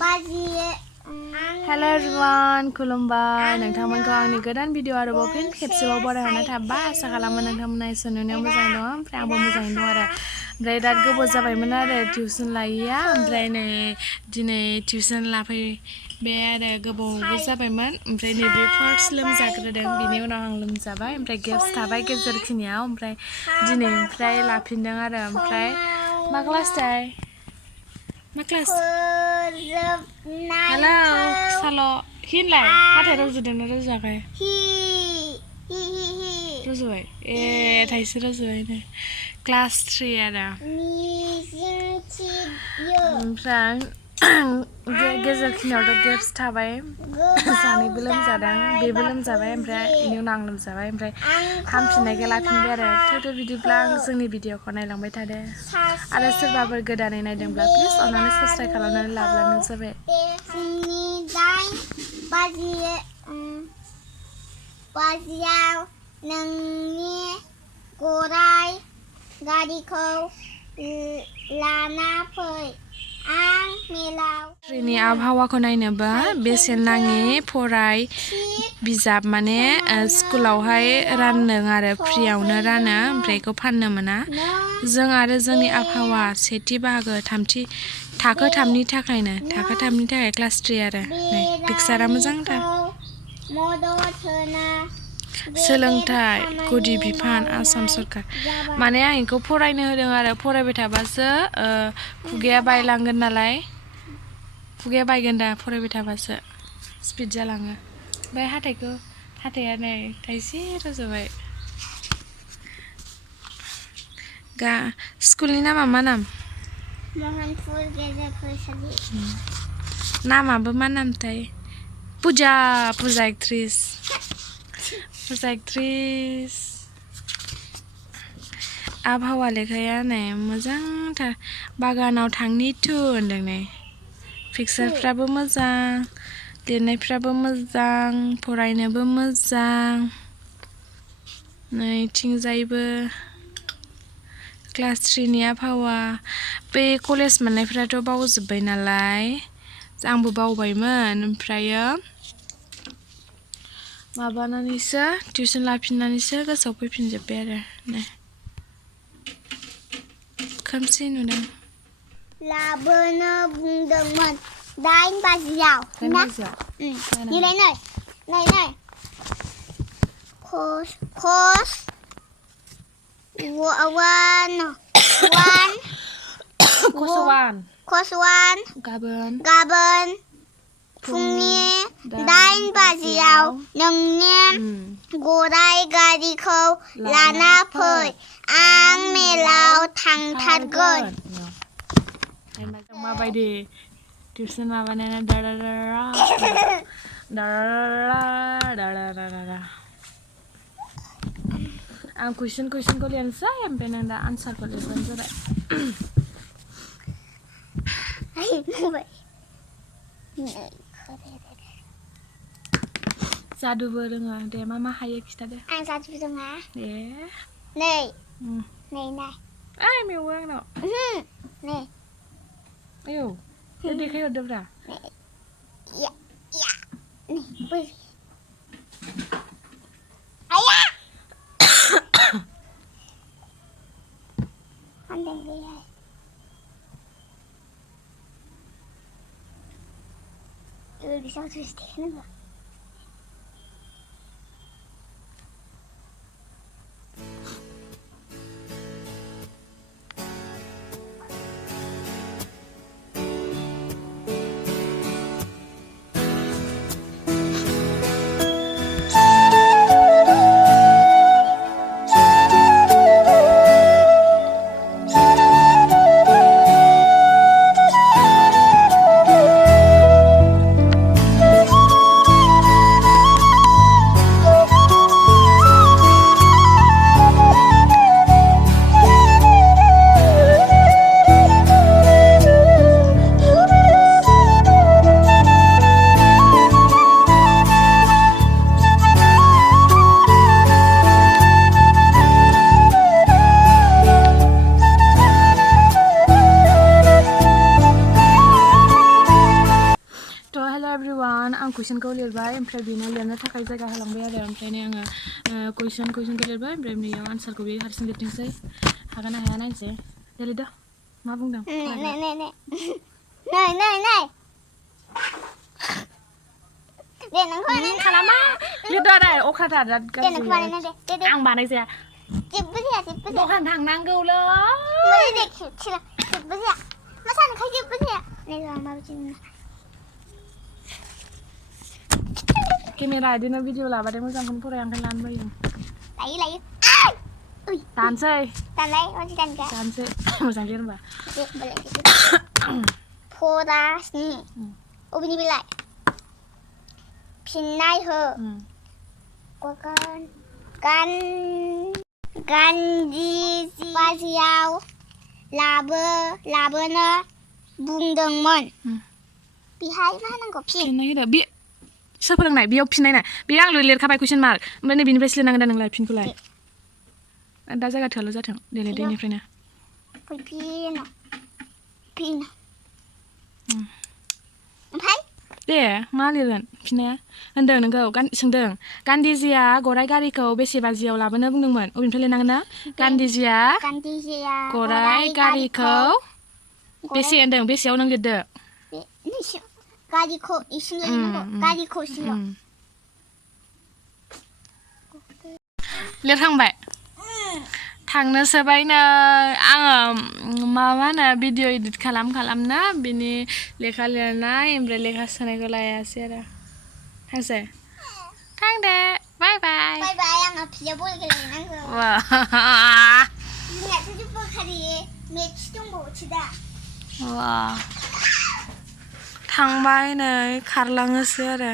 Hello everyone, खुलुमबाय नोंथांमोनखौ आंनि गोदान भिडिअ आरोबाव फिन खेबसेबाव बरायहरनाय थाबाय आसा खालामो नोंथांमोना एसे नुनायाव मोजाङै दं ओमफ्राय आंबो मोजाङै दं आरो ओमफ्राय दा गोबाव जाबायमोन आरो टिउसन लायैया ओमफ्राय नै दिनै टिउसन लाफैबाय आरो गोबावबो जाबायमोन ओमफ्राय नै बे फार्स्ट लोमजाग्रोदों बिनि उनाव आं लोमजाबाय ओमफ्राय गेप्स थाबाय गेजेरखिनियाव ओमफ्राय दिनैनिफ्राय लाफिनदों आरो ओमफ्राय मा क्लास थाय मा क्लास हेलौ साल' हिनलाय हाथाय रज'दोंना रज'आखै रज'बाय ए थाइसे रज'बाय नै क्लास 3 आरो ओमफ्राय गेजेरखिनियावथ' गेप्स थाबाय सानैबो लोमजादों बेबो लोमजाबाय ओमफ्राय बेनि उनाव आं लोमजाबाय ओमफ्राय हामफिननायखाय लाफिनबाय आरो थेवबो बिदिब्ला आं जोंनि भिडिअखौ नायलांबाय थादो आरो सोरबाफोर गोदानै नायदोंब्ला प्लिज अन्नानै साबस्क्राइब खालामनानै लाब्लानो जाबाय बाजियाव नोंनि गराय गारिखौ लाना फै आं मेलाव ट्रेननि आबहावाखौ नायनोबा बेसेन नाङि फराय बिजाब माने स्कुलावहाय रानदों आरो फ्रियावनो रानो ओमफ्राय बेखौ फाननो मोना जों आरो जोंनि आबहावा सेथि बाहागो थाखो 3नि थाखायनो थाखो 3नि थाखाय क्लास 3 आरो नै पिकचारा मोजांथार सोलोंथाइ गुदि बिफान आसाम सरकार माने आं बेखौ फरायनो होदों आरो फरायबाय थाबासो खुगाया बायलांगोन नालाय खुगाया बायगोन दा फरायबाय थाबासो स्पिड जालाङो ओमफ्राय हाथाया नै थाइसे रज'बाय स्कुलनि नामा मा नाम महनपुर गेजेर फरायसालि नामाबो मा नामथाय पुजा एक्ट्रिस आबहावा लेखाया नै मोजांथार बागानाव थांनि थु होनदों नै पिकचारफ्राबो मोजां लिरनायफ्राबो मोजां फरायनोबो मोजां नैथिंजायबो क्लास 3नि आबहावा बे कलेज मोननायफ्राथ' बावजोब्बाय नालाय आंबो बावबायमोन ओमफ्रायो माबानानैसो टिउसन लाफिननानैसो गोसोआव फैफिनजोब्बाय आरो नै खोमसि नुदों लाबोनो बुंदोंमोन 8 बाजियाव ना नै cos 1 गाबोन फुंनि 8 बाजियाव नोंनि गराय गारिखौ लाना फै आं मेलाव थांथारगोन माबायदि टिउसन माबानायानो आं कुइसनखौ लिरनोसै ओमफ्राय नों दा आनसारखौ लिरबानो जाबाय जादुबो रोङो दे मा हायो खिथादो आं जादु रोङा ए नै ओइ मेवो आंनाव नै आयौ देखायहरदोब्रा bisa tulis di sini nggak? कुइसनखौ लिरबाय ओमफ्राय बेनो लिरनो थाखाय जायगा होलांबाय आरो ओमफ्राय नै आङो कुइसनखौ लिरबाय ओमफ्राय नैयाव आन्सारखौ बे हारसिं लिरथोंसै हागोन ना हाया नायनोसै दे लिरदो मा बुंदों दे नोंखौ खालामा लिरदो आरो अख्राथार बिराद गाज्रि आं बानायजाया जेबो जाया दखान थांनांगौलै दे जेबो जाया मा सानखाय जेबो जाया नै माबायदि केमेरा बिदिनो भिडिअ लाबाथाय मोजांखौनो फराया ओंखायनो लानो बायो लायो दानसै दानलाय मानसि दानग्रा दानसै मोजां लिर होनबा फरासनि अबेनि बिलाइ फिननाय हो बाजियाव लाबोनो बुंदोंमोन बेहाय मा होनांगौ फिननाय होदो बे सोर फोरोंनाय बेयाव फिननाय ना बे आं लिरखाबाय कुइसन मार्क ओमफ्राय नै बेनिफ्रायसो लिरनांगोन दा नोंलाय फिनखौलाय दा जायगा थोआल' जाथों देलाय दैनिफ्रायनो ओमफ्राय दे मा लिरगोन फिननाया होनदों नोंखौ सोंदों गान्धीजिया गराइ गारिखौ बेसे बाजियाव लाबोनो बुंदोंमोन अबेनिफ्राय लिरनांगोन ना गान्धीजिया गराइ गारिखौ बेसे होनदों बेसेयाव नों लिरदो गारिखौ इसिं लिरनांगौ गारिखौ इसिंल' लिरखांबाय थांनोसोबाय नै आङो मा होनो भिडिअ एडिट खालामना बिनि लेखा लिरनाय ओमफ्राय लेखा सोनायखौ लायासै आरो थांसै थांदे बाय बाय आङो फिल्डआव बल गेलेहैनांगौ जोंनाथ' जेबो खालि मेटस दंबावोसो दा थांबाय नै खारलाङोसो आरो